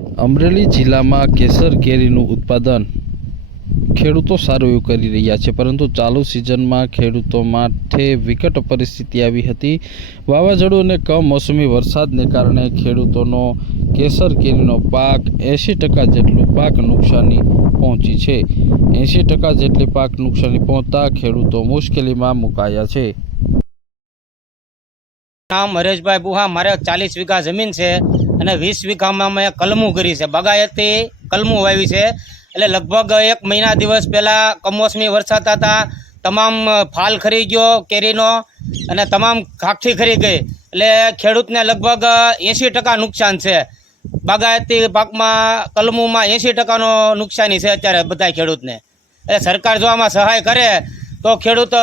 અમરેલી જિલ્લામાં કેસર કેરીનું ઉત્પાદન ખેડૂતો સારું એવું કરી રહ્યા છે, પરંતુ ચાલુ સિઝનમાં ખેડૂતો માટે વિકટ પરિસ્થિતિ આવી હતી। વાવાઝોડું અને કમોસમી વરસાદને કારણે ખેડૂતોનો કેસર કેરીનો પાક 80% જેટલું પાક નુકસાની પહોંચી છે। 80% જેટલી પાક નુકસાની પહોંચતા ખેડૂતો મુશ્કેલીમાં મુકાયા છે। નામ હરેશભાઈ બુહા, મારે 40 વીઘા જમીન છે અને 20 વીઘામાં મેં કલમું કરી છે, બાગાયતી કલમું વાવી છે। એટલે લગભગ 1 મહિના દિવસ પહેલાં કમોસમી વરસાદ હતા, તમામ ફાલ ખરી ગયો કેરીનો અને તમામ ખાખી ખરી ગઈ। એટલે ખેડૂતને લગભગ 80% નુકસાન છે। બાગાયતી પાકમાં કલમુમાં 80%નો નુકસાની છે અત્યારે બધા ખેડૂતને। એટલે સરકાર જો આમાં સહાય કરે તો ખેડૂત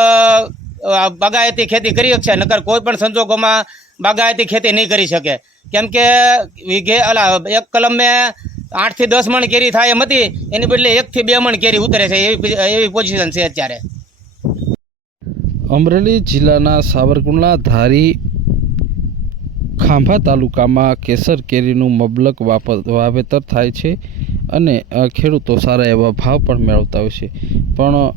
બાગાયતી ખેતી કરી શકશે, નકર કોઈ પણ સંજોગોમાં બાગાયતી ખેતી નહીં કરી શકે, કેમ કે વીઘે એક કલમે 8 થી 10 મણ કેરી થાય એમ હતી, એની બદલે 1 થી 2 મણ કેરી ઉતરે છે, એવી પોઝિશન છે અત્યારે। અમરેલી જિલ્લાના સાવરકુંડલા, ધારી, ખાંભા તાલુકામાં કેસર કેરીનું મબલક વાવેતર થાય છે અને ખેડૂતો સારા એવા ભાવ પણ મેળવતા હોય છે, પણ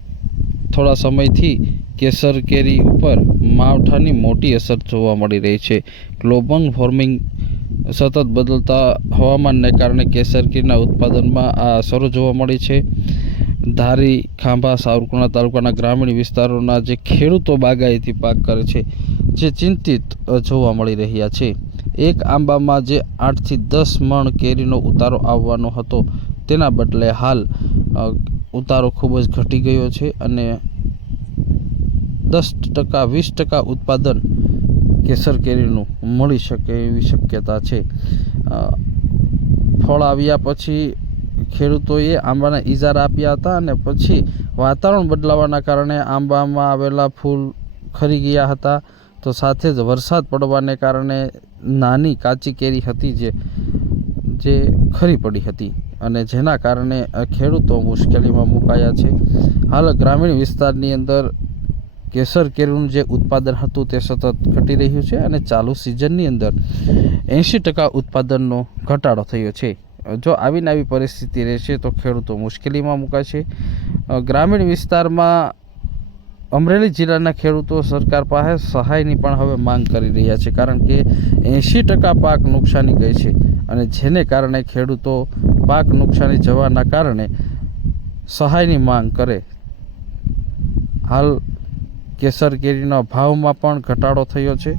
થોડા સમયથી કેસર કેરી ઉપર માવઠાની મોટી અસર જોવા મળી રહી છે। ગ્લોબલ વોર્મિંગ, સતત બદલતા હવામાનને કારણે કેસર કેરીના ઉત્પાદનમાં આ અસરો જોવા મળી છે। ધારી, ખાંભા, સાવરકુંડલા તાલુકાના ગ્રામીણ વિસ્તારોના જે ખેડૂતો બાગાયતી પાક કરે છે, જે ચિંતિત જોવા મળી રહ્યા છે। એક આંબામાં જે 8 થી 10 મણ કેરીનો ઉતારો આવવાનો હતો, તેના બદલે હાલ ઉતારો ખૂબ જ ઘટી ગયો છે અને 10% 20% ઉત્પાદન કેસર કેરીનું મળી શકે એવી શક્યતા છે। ફળ આવ્યા પછી ખેડૂતોએ આંબાના ઇજારા આપ્યા હતા અને પછી વાતાવરણ બદલાવાના કારણે આંબામાં આવેલા ફૂલ ખરી ગયા હતા, તો સાથે જ વરસાદ પડવાને કારણે નાની કાચી કેરી હતી જે ખરી પડી હતી અને જેના કારણે ખેડૂતો મુશ્કેલીમાં મુકાયા છે। હાલ ગ્રામીણ વિસ્તારની અંદર કેસર કેરીનું જે ઉત્પાદન હતું તે સતત ઘટી રહ્યું છે અને ચાલુ સિઝનની અંદર 80% ઉત્પાદનનો ઘટાડો થયો છે। જો આવીને આવી પરિસ્થિતિ રહેશે તો ખેડૂતો મુશ્કેલીમાં મુકાશે। ગ્રામીણ વિસ્તારમાં અમરેલી જિલ્લાના ખેડૂતો સરકાર પાસે સહાયની પણ હવે માંગ કરી રહ્યા છે, કારણ કે 80% પાક નુકસાની ગઈ છે અને જેને કારણે ખેડૂતો પાક નુકસાની જવાના કારણે સહાયની માંગ કરે। હાલ કેસર કેરીના ભાવમાં પણ ઘટાડો થયો છે,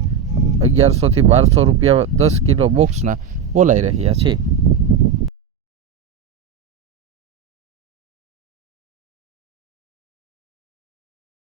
1100 થી 1200 રૂપિયા 10 કિલો બોક્સના બોલાઈ રહ્યા છે।